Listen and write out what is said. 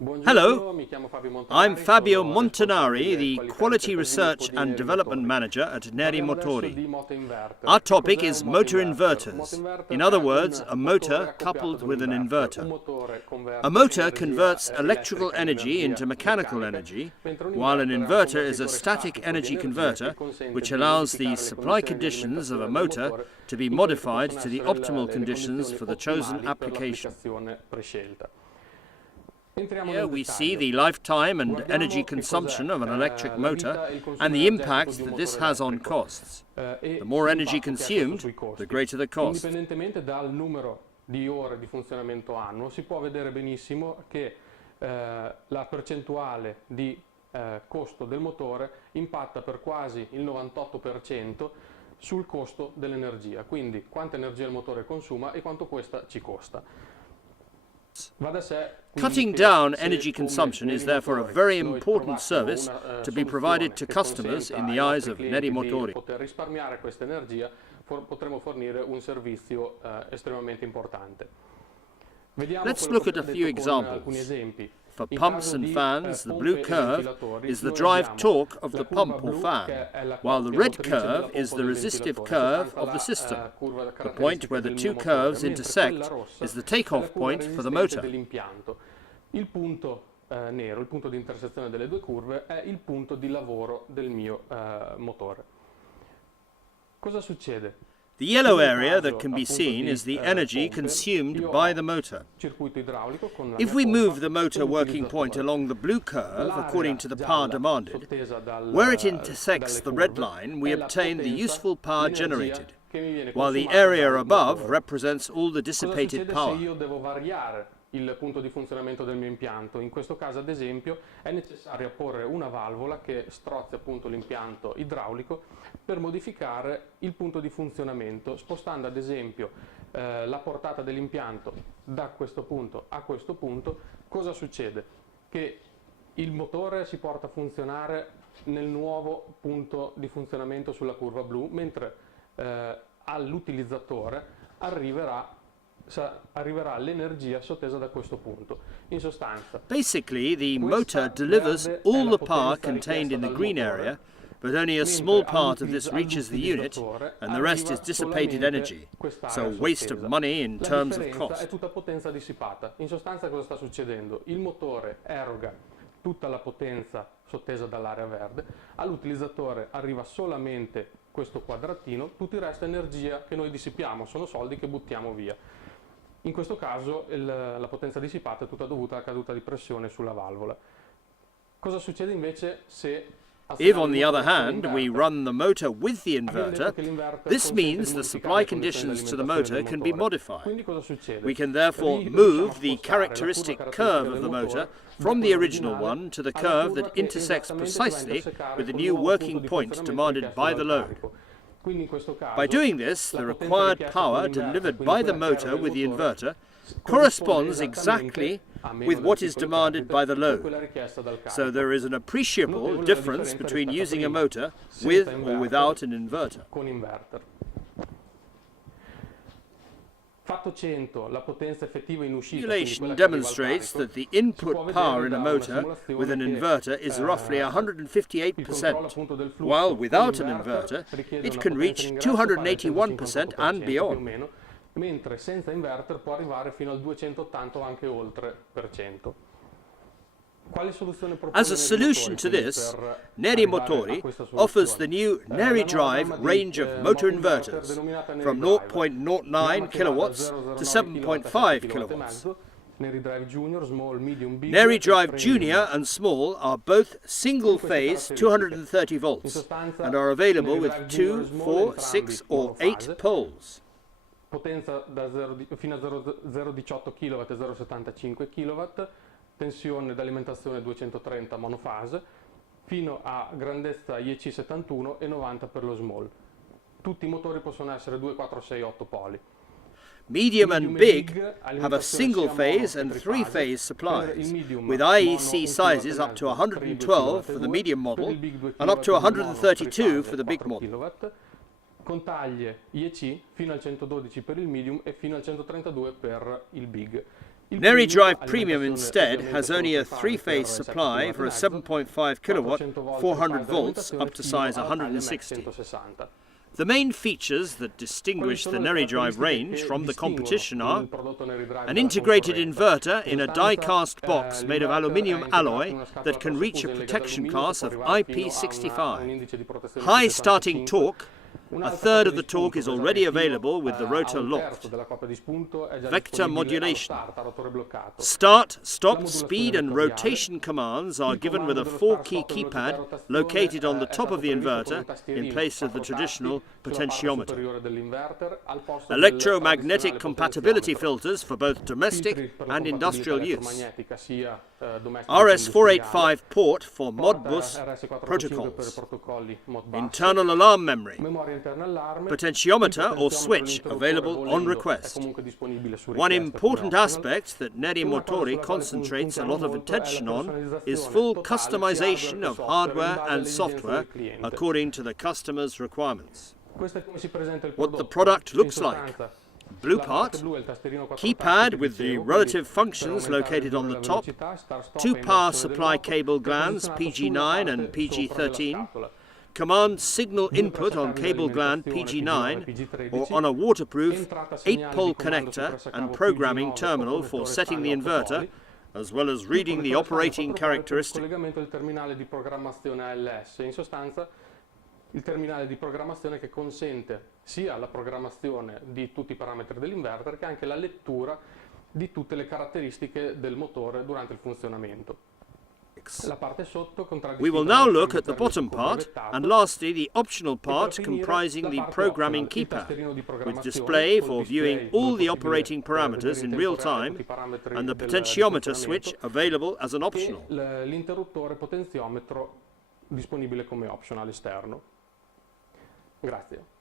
Hello, I'm Fabio Montanari, the Quality Research and Development Manager at NERIDRIVE. Our topic is motor inverters. In other words, a motor coupled with an inverter. A motor converts electrical energy into mechanical energy, while an inverter is a static energy converter, which allows the supply conditions of a motor to be modified to the optimal conditions for the chosen application. Here we see the lifetime and energy consumption of an electric motor and the impact that this has on costs. The more energy consumed, the greater the cost. Indipendentemente dal numero di ore di funzionamento annuo, si può vedere benissimo che la percentuale di costo del motore impatta per quasi il 98% sul costo dell'energia, quindi quanta energia il motore consuma e quanto questa ci costa. Cutting down energy consumption is therefore a very important service to be provided to customers in the eyes of NERIDRIVE. Per risparmiare questa energia potremo fornire un servizio estremamente importante. Let's look at a few examples. For pumps and fans, the blue curve is the drive torque of the pump or fan, while the red curve is the resistive curve of the system. The point where the two curves intersect is the takeoff point for the motor. Il punto nero, il punto di intersezione delle due curve, è il punto di lavoro del mio motore. Cosa succede? The yellow area that can be seen is the energy consumed by the motor. If we move the motor working point along the blue curve according to the power demanded, where it intersects the red line, we obtain the useful power generated, while the area above represents all the dissipated power. Il punto di funzionamento del mio impianto. In questo caso, ad esempio, è necessario porre una valvola che strozzi appunto l'impianto idraulico per modificare il punto di funzionamento, spostando ad esempio la portata dell'impianto da questo punto a questo punto. Cosa succede? Che il motore si porta a funzionare nel nuovo punto di funzionamento sulla curva blu, mentre all'utilizzatore arriverà l'energia sottesa da questo punto. In sostanza, basically, the motor delivers all the power contained in the green area, but only a small part of this reaches the unit, and the rest is dissipated energy, so waste of money in terms of cost. È tutta potenza dissipata. In sostanza cosa sta succedendo? Il motore eroga tutta la potenza sottesa dall'area verde, all'utilizzatore arriva solamente questo quadratino, tutto il resto è energia che noi dissipiamo, sono soldi che buttiamo via. In questo caso la potenza dissipata è tutta dovuta alla caduta di pressione sulla valvola. Cosa succede invece se... If, on the other hand, we run the motor with the inverter, this means the supply conditions to the motor can be modified. We can therefore move the characteristic curve of the motor from the original one to the curve that intersects precisely with the new working point demanded by the load. By doing this, the required power delivered by the motor with the inverter corresponds exactly with what is demanded by the load. So there is an appreciable difference between using a motor with or without an inverter. Simulation demonstrates that the input power in a motor with an inverter is roughly 158%, while without an inverter it can reach 281% and beyond. Mentre senza inverter può arrivare fino al 280 o anche oltre per cento. As a solution to this, NERIDRIVE offers the new NERIDRIVE range of motor inverters from 0.09 kilowatts to 7.5 kilowatts. NERIDRIVE Junior and Small are both single-phase 230 volts and are available with 2, 4, 6 or 8 poles. Potenza fino a 0,18 kW e 0,75 kW, tensione d'alimentazione 230 monofase, fino a grandezza IEC 71 e 90 per lo small. Tutti i motori possono essere 2, 4, 6, 8 poli. Medium and big have a single-phase and three-phase supplies, with IEC sizes up to 112 for the medium model and up to 132 for the big model. Con taglie IEC fino al 112 per il medium e fino al 132 per il big. NERIDRIVE Premium instead has only a three-phase supply for a 7.5 kilowatt, 400 volts up to size 160. The main features that distinguish the NERIDRIVE range from the competition are an integrated inverter in a die-cast box made of aluminium alloy that can reach a protection class of IP65, high starting torque. A third of the torque is already available with the rotor locked. Vector modulation. Start, stop, speed and rotation commands are given with a 4-key keypad located on the top of the inverter in place of the traditional potentiometer. Electromagnetic compatibility filters for both domestic and industrial use. RS485 port for Modbus protocols. Internal alarm memory. Potentiometer or switch available on request. One important aspect that NERIMotori concentrates a lot of attention on is full customization of hardware and software according to the customer's requirements. What the product looks like. Blue part, keypad with the relative functions located on the top, two power supply cable glands PG9 and PG13, command signal input on cable gland PG9 or on a waterproof 8-pole connector and programming terminal for setting the inverter, as well as reading the operating characteristic. Il terminale di programmazione che consente sia la programmazione di tutti i parametri dell'inverter che anche la lettura di tutte le caratteristiche del motore durante il funzionamento. La parte sotto We will now look at the bottom part and lastly the optional part comprising the programming keypad with display for viewing all the operating parameters in real time and the potentiometer switch available as an optional. L'interruttore potenziometro disponibile come optional esterno. Grazie.